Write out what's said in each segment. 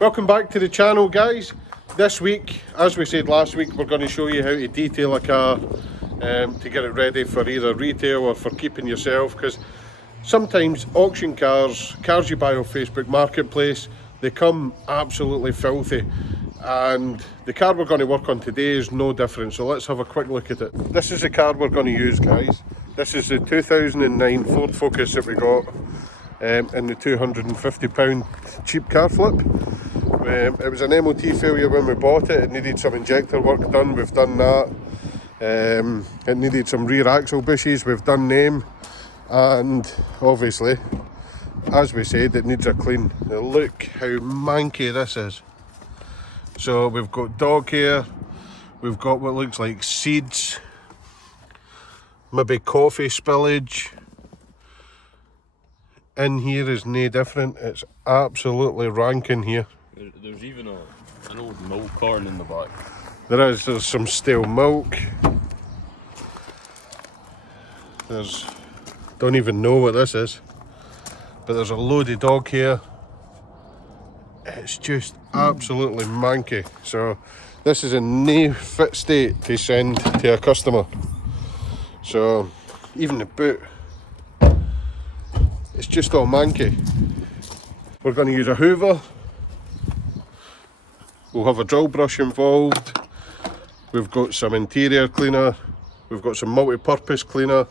Welcome back to the channel, guys. This week, as we said last week, we're going to show you how to detail a car to get it ready for either retail or for keeping yourself, because sometimes auction cars you buy off Facebook Marketplace, they come absolutely filthy, and the car we're going to work on today is no different. So let's have a quick look at it. This is the car we're going to use, guys. This is the 2009 Ford Focus that we got in the £250 cheap car flip. It was an MOT failure when we bought it. It needed some injector work done, we've done that. It needed some rear axle bushes, we've done them. And obviously, as we said, it needs a clean. Now look how manky this is. So we've got dog hair, we've got what looks like seeds, maybe coffee spillage. In here is no different, it's absolutely rank in here. There's even an old milk carton in the back. There's some stale milk. Don't even know what this is, but there's a load of dog hair. It's just absolutely manky. So this is in no fit state to send to a customer. So even the boot, it's just all manky. We're going to use a hoover. We'll have a drill brush involved. We've got some interior cleaner. We've got some multi-purpose cleaner.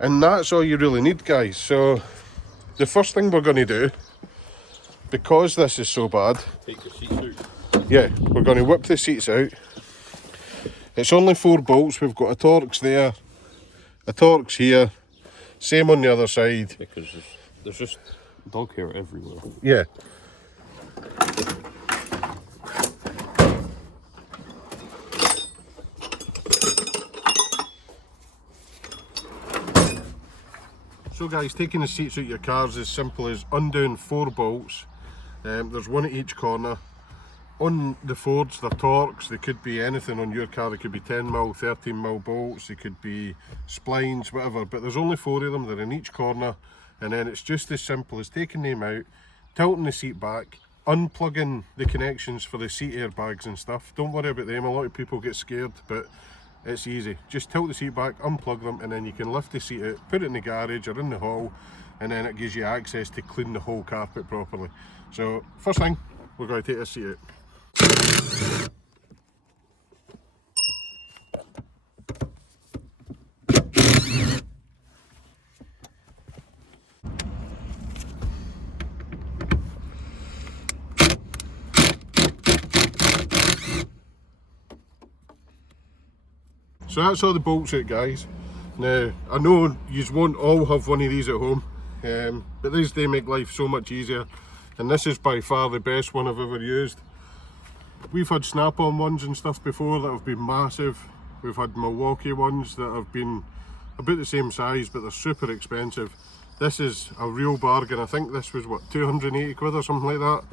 And that's all you really need, guys. So the first thing we're going to do, because this is so bad, take the seats out. Yeah, we're going to whip the seats out. It's only 4 bolts. We've got a Torx there, a Torx here, same on the other side. Because there's just dog hair everywhere. Yeah. So guys, taking the seats out your car is as simple as undoing 4 bolts. There's one at each corner. On the Fords, they're Torx. They could be anything on your car. They could be 10mm, 13mm bolts. They could be splines, whatever. But there's only 4 of them. They're in each corner. And then it's just as simple as taking them out, tilting the seat back, unplugging the connections for the seat airbags and stuff. Don't worry about them. A lot of people get scared, but it's easy. Just tilt the seat back, unplug them, and then you can lift the seat out, put it in the garage or in the hall, and then it gives you access to clean the whole carpet properly. So first thing, we're going to take this seat out. So that's all the bolts out, guys. Now, I know you won't all have one of these at home, but these do make life so much easier, and this is by far the best one I've ever used. We've had snap-on ones and stuff before that have been massive. We've had Milwaukee ones that have been about the same size, but they're super expensive. This is a real bargain. I think this was, what, 280 quid or something like that.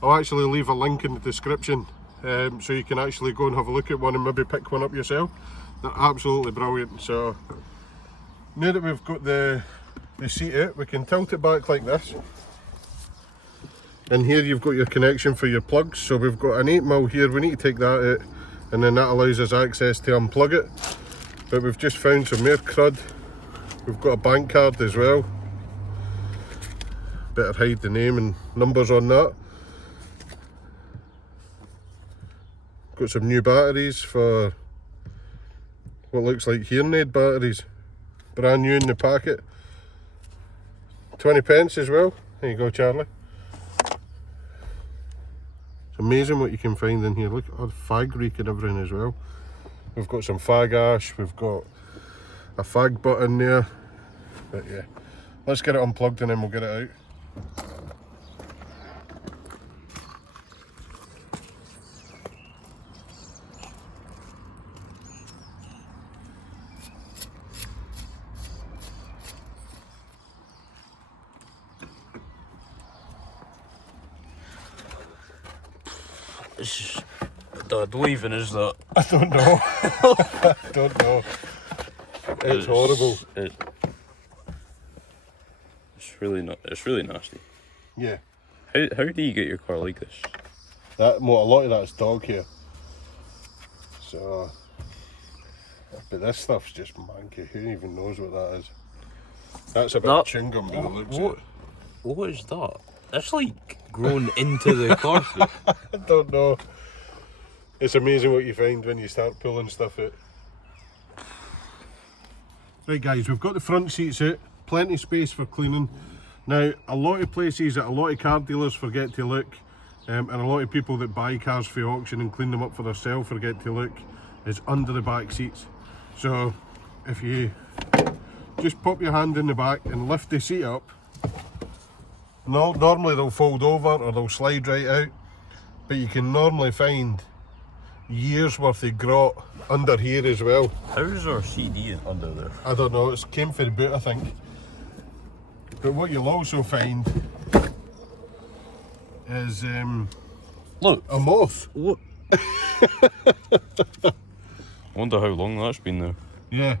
I'll actually leave a link in the description so you can actually go and have a look at one and maybe pick one up yourself. They're absolutely brilliant. So now that we've got the seat out, we can tilt it back like this. And here you've got your connection for your plugs. So we've got an 8mm here, we need to take that out, and then that allows us access to unplug it. But we've just found some more crud. We've got a bank card as well. Better hide the name and numbers on that. Got some new batteries for what looks like hearing aid batteries. Brand new in the packet. 20 pence as well. There you go, Charlie. It's amazing what you can find in here. Look at all the fag reek and everything as well. We've got some fag ash, we've got a fag butt in there. But yeah, let's get it unplugged and then we'll get it out. Dad, what even is that? I don't know. I don't know. It's horrible. It's really not. It's really nasty. Yeah. How do you get your car like this? Well, a lot of that's dog hair. So, but this stuff's just manky. Who even knows what that is? That's a bit of chewing gum by the looks of it. What is that? That's like grown into the carpet. I don't know. It's amazing what you find when you start pulling stuff out. Right guys, we've got the front seats out, plenty of space for cleaning. Now, a lot of places, a lot of car dealers forget to look, and a lot of people that buy cars for auction and clean them up for themselves forget to look, is under the back seats. So, if you just pop your hand in the back and lift the seat up, normally they'll fold over or they'll slide right out, but you can normally find years worth of grot under here as well. How's our CD under there? I don't know, it came for the boot I think. But what you'll also find is look, a moth. What? Wonder how long that's been there. Yeah.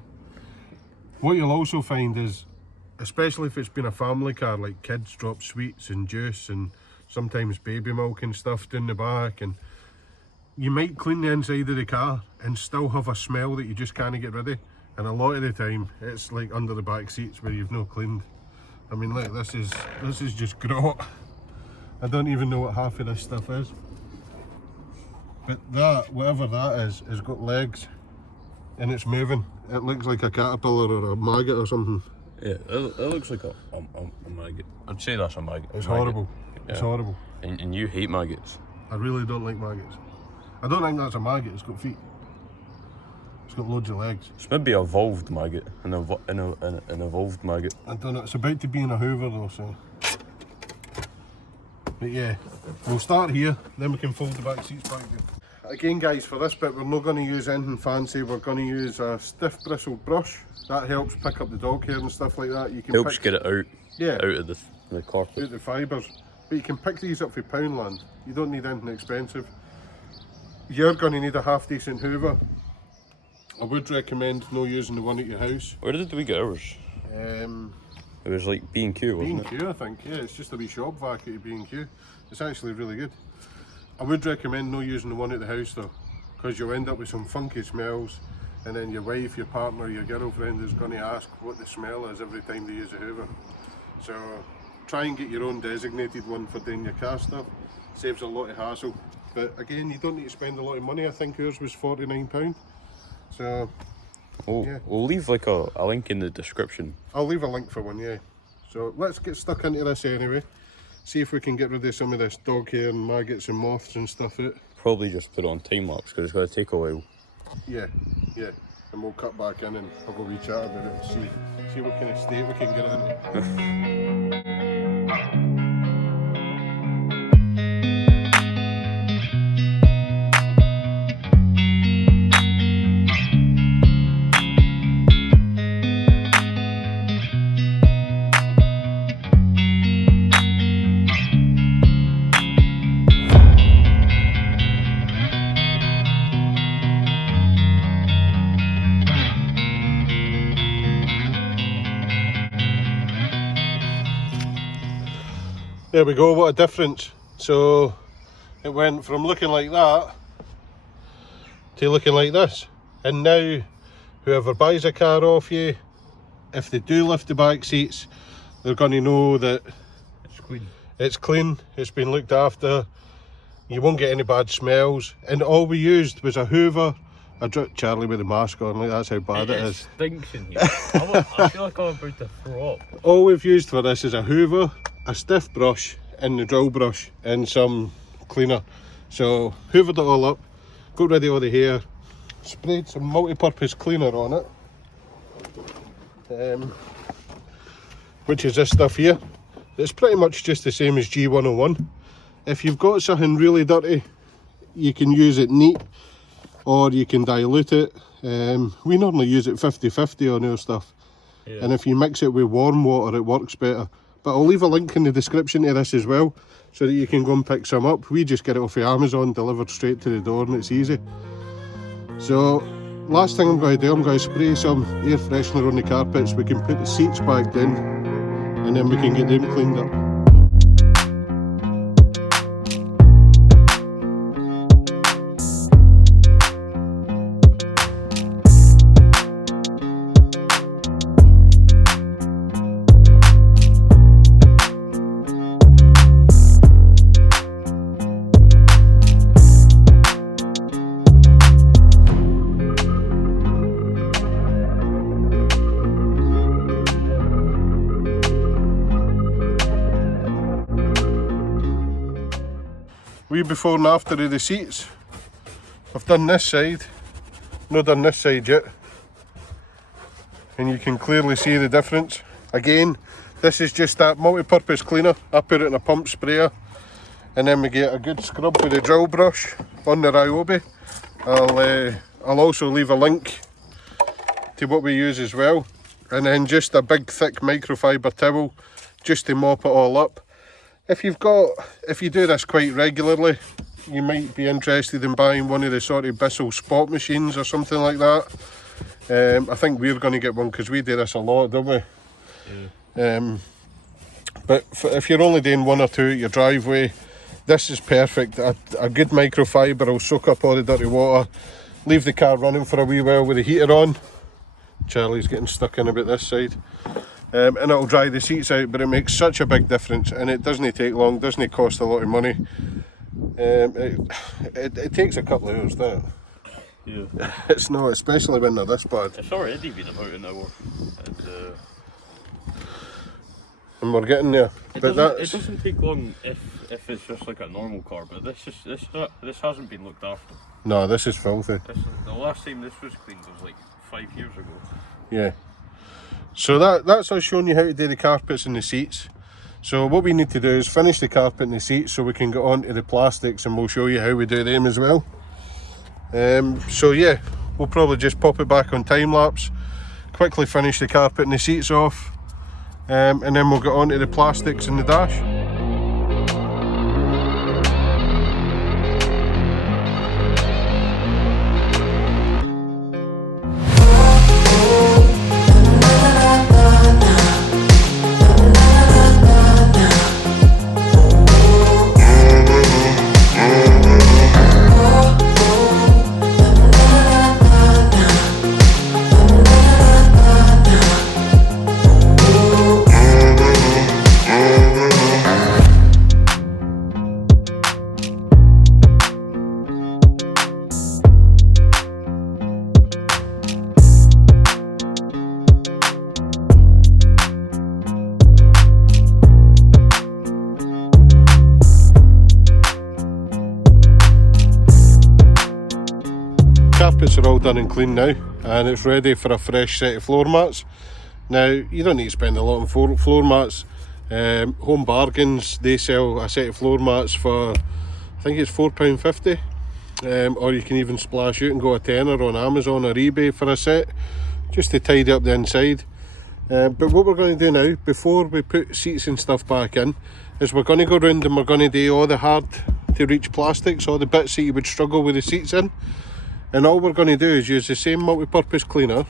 What you'll also find is, especially if it's been a family car, like kids drop sweets and juice and sometimes baby milk and stuff down the back, and you might clean the inside of the car and still have a smell that you just can't get rid of. And a lot of the time it's like under the back seats where you've not cleaned. I mean, look, this is just grot. I don't even know what half of this stuff is. But that, whatever that is, has got legs and it's moving. It looks like a caterpillar or a maggot or something. Yeah, it looks like a maggot. I'd say that's a maggot. It's horrible. Yeah. It's horrible. And you hate maggots. I really don't like maggots. I don't think that's a maggot, it's got feet. It's got loads of legs. It's maybe an evolved maggot, an evolved maggot. I don't know, it's about to be in a Hoover though, so. But yeah, we'll start here, then we can fold the back seats back again. Again guys, for this bit we're not going to use anything fancy, we're going to use a stiff bristled brush. That helps pick up the dog hair and stuff like that. You can helps get it out, out of the carpet. Out the fibres. But you can pick these up for Poundland. You don't need anything expensive. You're going to need a half decent Hoover. I would recommend no using the one at your house. Where did we get ours? It was like B&Q, wasn't it? B&Q, I think, yeah. It's just a wee shop vac at B&Q. It's actually really good. I would recommend no using the one at the house though, because you'll end up with some funky smells, and then your wife, your partner, your girlfriend is going to ask what the smell is every time they use a Hoover. So try and get your own designated one for doing your car stuff. Saves a lot of hassle. But again, you don't need to spend a lot of money. I think ours was £49. So yeah. We'll leave like a link in the description. I'll leave a link for one, yeah. So let's get stuck into this anyway. See if we can get rid of some of this dog hair and maggots and moths and stuff out. Probably just put it on time lapse because it's going to take a while. Yeah, yeah. And we'll cut back in and have a wee chat about it and see what kind of state we can get it in. There we go, what a difference. So it went from looking like that to looking like this. And now whoever buys a car off you, if they do lift the back seats, they're going to know that it's clean, it's been looked after, you won't get any bad smells. And all we used was a Hoover. I dropped Charlie with the mask on, like that's how bad it is. It stinks in here. I feel like I'm about to throw up. All we've used for this is a Hoover, a stiff brush and the drill brush and some cleaner. So hoovered it all up, got rid of all the hair, sprayed some multi-purpose cleaner on it, which is this stuff here. It's pretty much just the same as G101. If you've got something really dirty, you can use it neat or you can dilute it. We normally use it 50-50 on our stuff, yeah. And if you mix it with warm water it works better. But I'll leave a link in the description to this as well, so that you can go and pick some up. We just get it off of Amazon, delivered straight to the door, and it's easy. So, last thing I'm going to do, I'm going to spray some air freshener on the carpets. We can put the seats back down, and then we can get them cleaned up. wee before and after of the seats. I've done this side, not done this side yet, and you can clearly see the difference. Again, this is just that multi-purpose cleaner. I put it in a pump sprayer, and then we get a good scrub with the drill brush on the Ryobi. I'll also leave a link to what we use as well, and then just a big thick microfiber towel just to mop it all up. If you do this quite regularly, you might be interested in buying one of the sort of Bissell spot machines or something like that. I think we're going to get one because we do this a lot, don't we? Yeah. But if you're only doing one or two at your driveway, this is perfect. A good microfiber will soak up all the dirty water, leave the car running for a wee while with the heater on. Charlie's getting stuck in about this side. And it'll dry the seats out, but it makes such a big difference, and it doesn't take long, doesn't cost a lot of money. It takes a couple of hours, doesn't it? Yeah. It's not, especially when they're this bad. It's already been about an hour. And we're getting there. It doesn't take long if it's just like a normal car, but this hasn't been looked after. No, this is filthy. The last time this was cleaned was like 5 years ago. Yeah. So that's us showing you how to do the carpets and the seats. So what we need to do is finish the carpet and the seats so we can get on to the plastics, and we'll show you how we do them as well. So yeah, we'll probably just pop it back on time lapse, quickly finish the carpet and the seats off, and then we'll get on to the plastics and the dash. Carpets are all done and clean now, and it's ready for a fresh set of floor mats. Now, you don't need to spend a lot on floor mats. Home Bargains, they sell a set of floor mats for, I think it's £4.50, or you can even splash out and go a tenner on Amazon or eBay for a set, just to tidy up the inside. But what we're going to do now, before we put seats and stuff back in, is we're going to go around and we're going to do all the hard to reach plastics, all the bits that you would struggle with the seats in. And all we're going to do is use the same multi-purpose cleaner,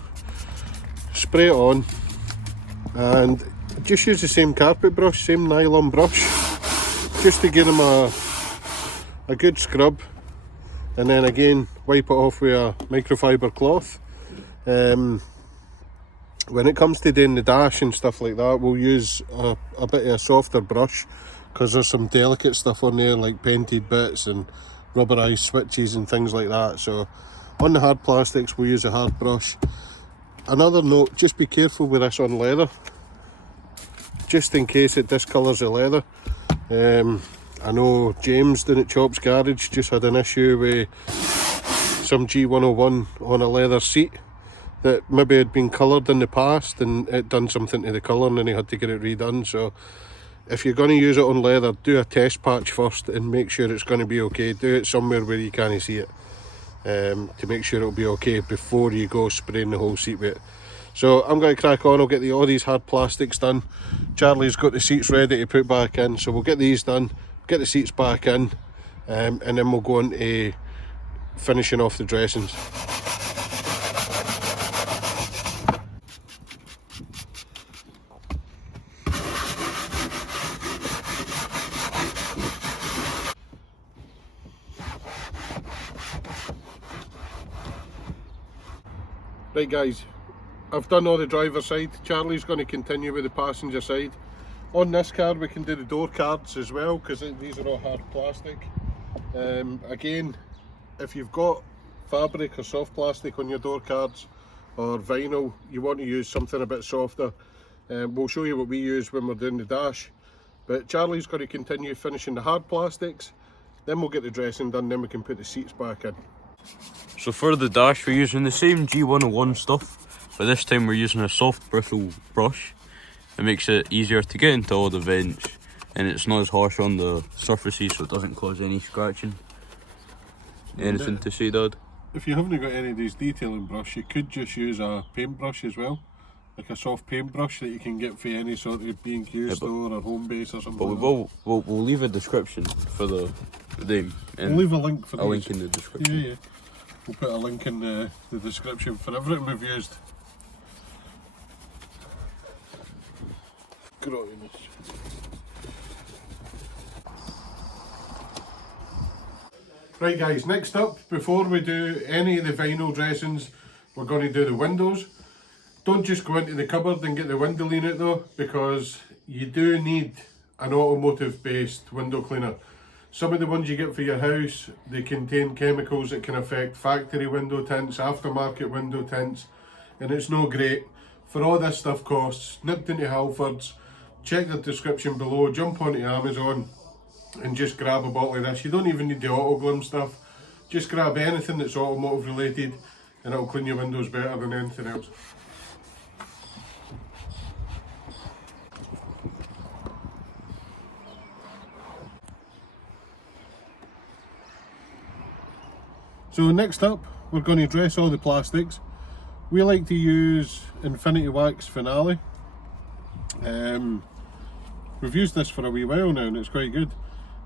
spray it on, and just use the same carpet brush, same nylon brush, just to give them a good scrub, and then again wipe it off with a microfiber cloth. When it comes to doing the dash and stuff like that, we'll use a bit of a softer brush, because there's some delicate stuff on there like painted bits and rubberized switches and things like that. So on the hard plastics we'll use a hard brush. Another note, just be careful with this on leather, just in case it discolours the leather. I know James down at Chop's Garage just had an issue with some G101 on a leather seat that maybe had been coloured in the past, and it done something to the colour and then he had to get it redone. So if you're going to use it on leather, do a test patch first and make sure it's going to be okay. Do it somewhere where you can't see it, to make sure it'll be okay before you go spraying the whole seat with it. So I'm going to crack on. I'll get all these hard plastics done. Charlie's got the seats ready to put back in, so we'll get these done, get the seats back in, and then we'll go on to finishing off the dressings. Right guys, I've done all the driver side. Charlie's going to continue with the passenger side. On this car we can do the door cards as well, because these are all hard plastic. Again, if you've got fabric or soft plastic on your door cards or vinyl, you want to use something a bit softer. We'll show you what we use when we're doing the dash. But Charlie's going to continue finishing the hard plastics. then we'll get the dressing done, then we can put the seats back in. So for the dash we're using the same G101 stuff, but this time we're using a soft bristle brush. It makes it easier to get into all the vents, and it's not as harsh on the surfaces, so it doesn't cause any scratching. Anything to say, Dad? If you haven't got any of these detailing brush, you could just use a paintbrush as well, like a soft paintbrush that you can get for any sort of B&Q store or home base or something. But we'll leave a description for the name. We'll leave a link for a link in the description. Yeah. We'll put a link in the description for everything we've used. Grottiness. Right guys, next up, before we do any of the vinyl dressings, we're going to do the windows. Don't just go into the cupboard and get the window cleaner though, because you do need an automotive based window cleaner. Some of the ones you get for your house, they contain chemicals that can affect factory window tints, aftermarket window tints, and it's no great. For all this stuff costs, nipped into Halfords, check the description below, jump onto Amazon and just grab a bottle of this. You don't even need the auto glum stuff, just grab anything that's automotive related and it'll clean your windows better than anything else. So next up, we're going to dress all the plastics. We like to use Infinity Wax Finale. We've used this for a wee while now and it's quite good.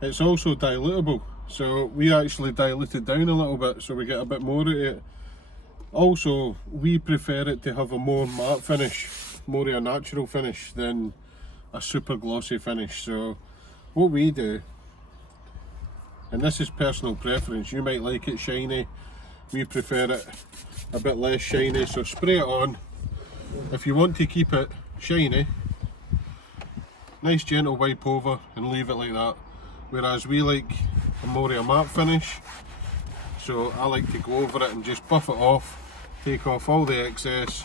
It's also dilutable, so we actually dilute it down a little bit so we get a bit more of it. Also, we prefer it to have a more matte finish, more of a natural finish than a super glossy finish. So what we do, and this is personal preference, you might like it shiny, we prefer it a bit less shiny, so spray it on. If you want to keep it shiny, nice gentle wipe over and leave it like that. Whereas we like a more of a matte finish, so I like to go over it and just buff it off, take off all the excess,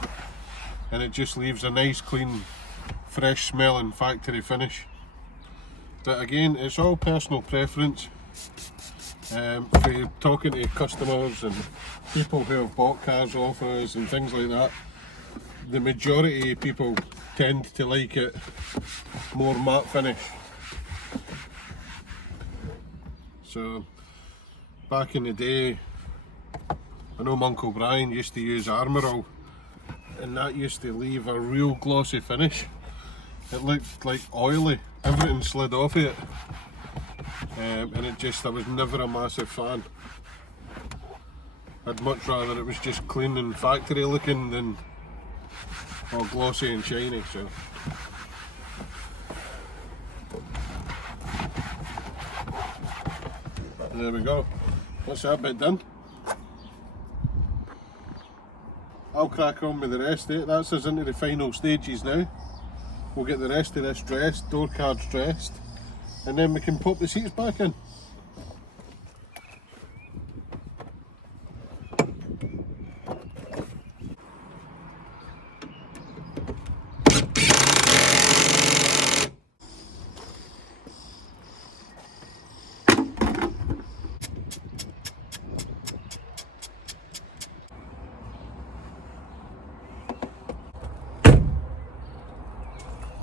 and it just leaves a nice clean, fresh smelling factory finish. But again, it's all personal preference. If you're talking to customers and people who have bought cars off us and things like that, the majority of people tend to like it more matte finish. So back in the day, I know my Uncle Brian used to use Armorall, and that used to leave a real glossy finish. It looked like oily, everything slid off it. And I was never a massive fan. I'd much rather it was just clean and factory looking than all glossy and shiny. So there we go. What's that bit done? I'll crack on with the rest of it. That's us into the final stages now. We'll get the rest of this dressed, door cards dressed, and then we can pop the seats back in.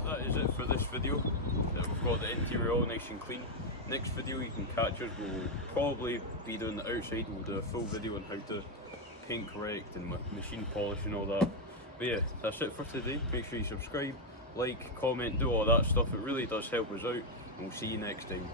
That is it for this video. We've got the interior all nice and clean. Next video you can catch us, we'll probably be doing the outside. We'll do a full video on how to paint correct and machine polish and all that. But yeah, that's it for today. Make sure you subscribe, like, comment, do all that stuff. It really does help us out, and we'll see you next time.